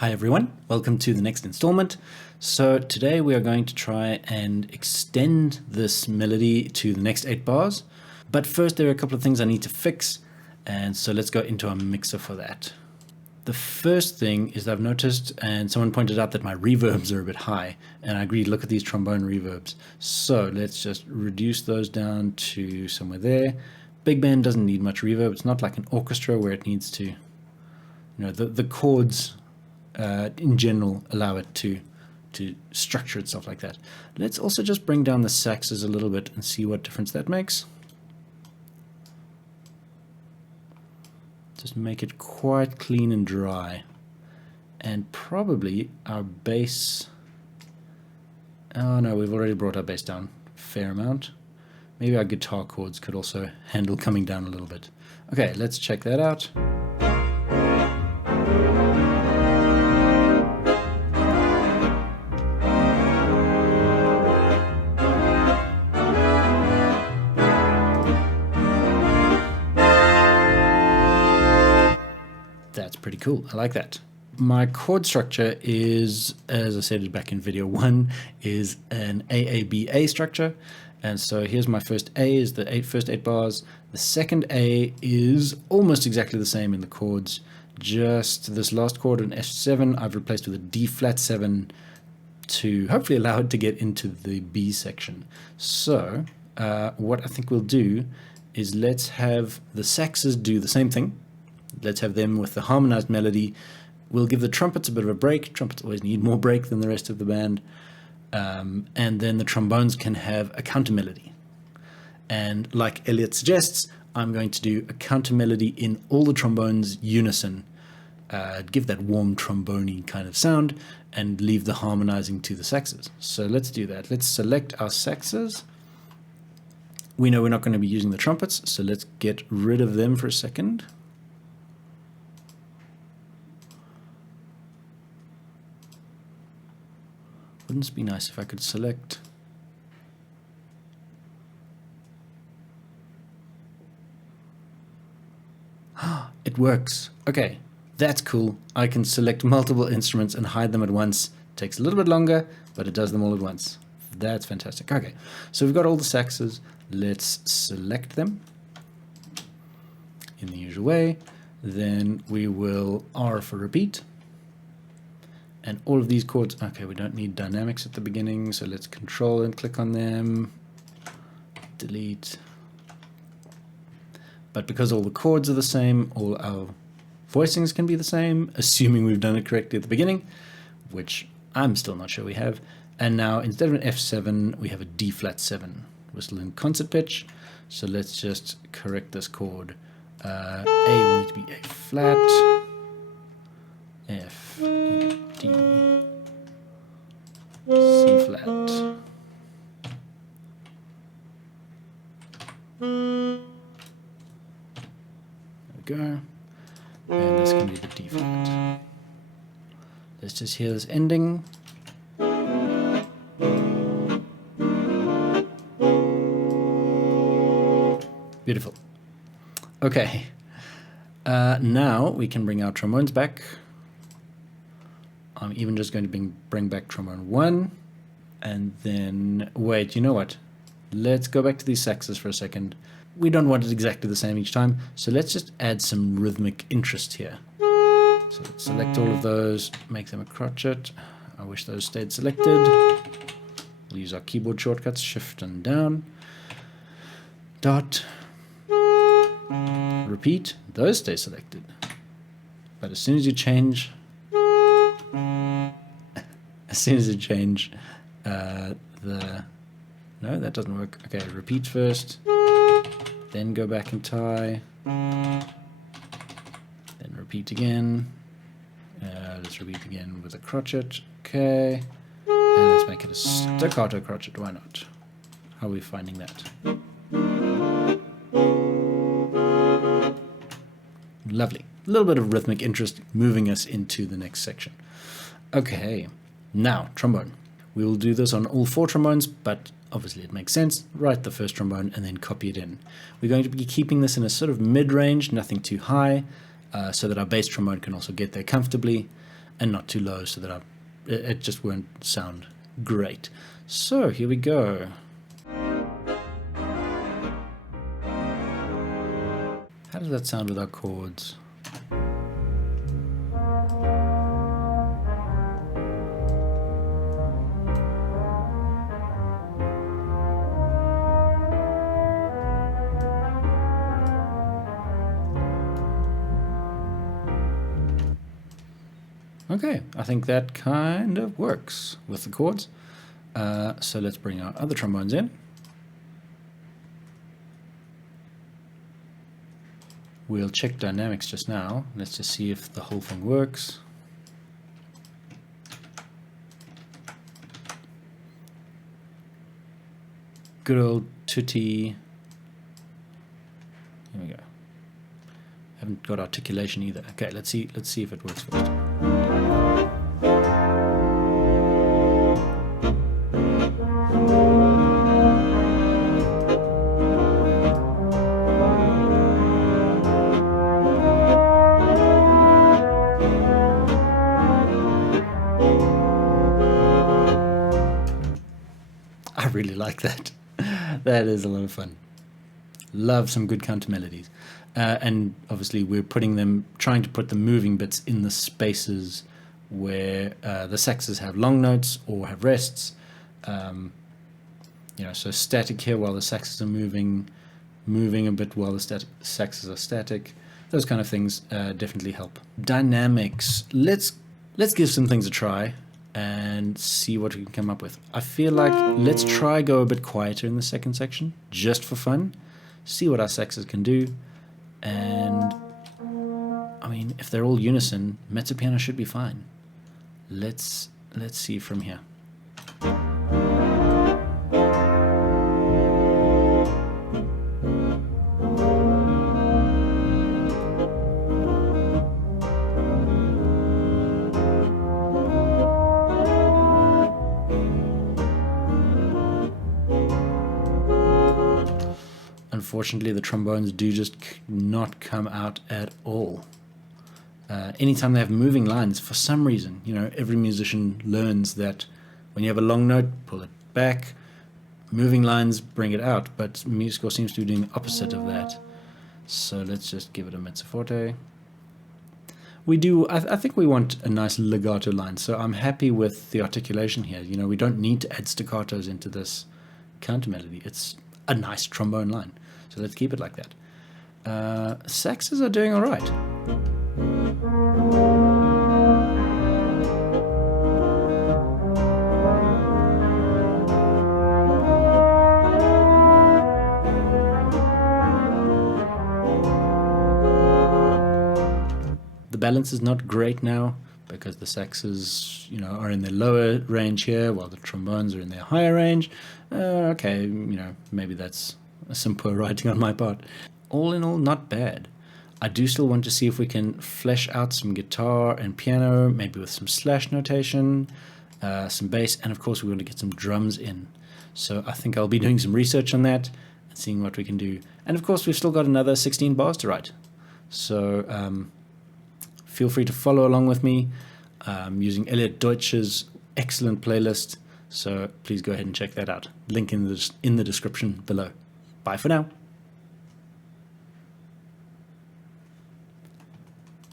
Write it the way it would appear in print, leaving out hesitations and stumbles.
Hi everyone, welcome to the next installment. So today we are going to try and extend this melody to the next 8 bars. But first there are a couple of things I need to fix, and so let's go into our mixer for that. The first thing is I've noticed, and someone pointed out, that my reverbs are a bit high, and I agree, look at these trombone reverbs. So let's just reduce those down to somewhere there. Big band doesn't need much reverb. It's not like an orchestra where it needs to, the chords in general allow it to structure itself like that. Let's also just bring down the saxes a little bit and see what difference that makes. Just make it quite clean and dry. And probably our bass, oh no, we've already brought our bass down a fair amount. Maybe our guitar chords could also handle coming down a little bit. Okay, let's check that out. That's pretty cool. I like that. My chord structure is, as I said back in video 1, is an AABA structure. And so here's my first A is the first 8 bars. The second A is almost exactly the same in the chords. Just this last chord, an F7, I've replaced with a D flat 7 to hopefully allow it to get into the B section. So what I think we'll do is let's have the saxes do the same thing. Let's have them with the harmonized melody. We'll give the trumpets a bit of a break. Trumpets always need more break than the rest of the band. And then the trombones can have a counter melody. And like Elliot suggests, I'm going to do a counter melody in all the trombones unison. Give that warm trombone-y kind of sound and leave the harmonizing to the saxes. So let's do that. Let's select our saxes. We know we're not going to be using the trumpets, so let's get rid of them for a second. Wouldn't it be nice if I could select? It works. Okay, that's cool. I can select multiple instruments and hide them at once. It takes a little bit longer, but it does them all at once. That's fantastic. Okay, so we've got all the saxes. Let's select them in the usual way. Then we will R for repeat. And all of these chords, okay, we don't need dynamics at the beginning, so let's control and click on them, delete. But because all the chords are the same, all our voicings can be the same, assuming we've done it correctly at the beginning, which I'm still not sure we have. And now instead of an F7, we have a D flat 7. We're still in concert pitch, so let's just correct this chord. A will need to be A flat, F, D, C flat. There we go. And this can be the D flat. Let's just hear this ending. Beautiful. Okay. Now we can bring our trombones back. I'm even just going to bring back trombone 1, and then, wait, you know what? Let's go back to these saxes for a second. We don't want it exactly the same each time, so let's just add some rhythmic interest here. So let's select all of those, make them a crotchet. I wish those stayed selected. We'll use our keyboard shortcuts, shift and down. Dot. Repeat, those stay selected. But as soon as you change no, that doesn't work. Okay, repeat first, then go back and tie, then repeat again. Let's repeat again with a crotchet. Okay, and let's make it a staccato crotchet. Why not? How are we finding that? Lovely. A little bit of rhythmic interest moving us into the next section. Okay, now trombone. We will do this on all 4 trombones, but obviously it makes sense. Write the first trombone and then copy it in. We're going to be keeping this in a sort of mid-range, nothing too high, so that our bass trombone can also get there comfortably. and not too low so that it just won't sound great. So here we go. How does that sound with our chords? Okay, I think that kind of works with the chords. So let's bring our other trombones in. We'll check dynamics just now. Let's just see if the whole thing works. Good old tutti. Here we go. Haven't got articulation either. Okay, let's see if it works first. I really like that. That is a lot of fun. Love some good counter melodies. And obviously we're trying to put the moving bits in the spaces where the saxes have long notes or have rests. So static here while the saxes are moving a bit while the saxes are static. Those kind of things definitely help. Dynamics. Let's give some things a try and see what we can come up with. I feel like let's try go a bit quieter in the second section, just for fun. See what our saxes can do. And I mean, if they're all unison, mezzo piano should be fine. Let's see from here. Unfortunately, the trombones do just not come out at all. Anytime they have moving lines, for some reason, every musician learns that when you have a long note, pull it back. Moving lines bring it out, but MuseScore seems to be doing the opposite of that. So let's just give it a mezzo forte. I think we want a nice legato line, so I'm happy with the articulation here. We don't need to add staccatos into this counter melody. It's a nice trombone line. So let's keep it like that. Saxes are doing all right. The balance is not great now because the saxes, are in their lower range here while the trombones are in their higher range. Okay, maybe that's some poor writing on my part. All in all, not bad. I do still want to see if we can flesh out some guitar and piano, maybe with some slash notation, some bass, and of course we want to get some drums in. So I think I'll be doing some research on that and seeing what we can do. And of course we've still got another 16 bars to write. So feel free to follow along with me. Using Elliot Deutsch's excellent playlist. So please go ahead and check that out. Link in the description below. Bye for now.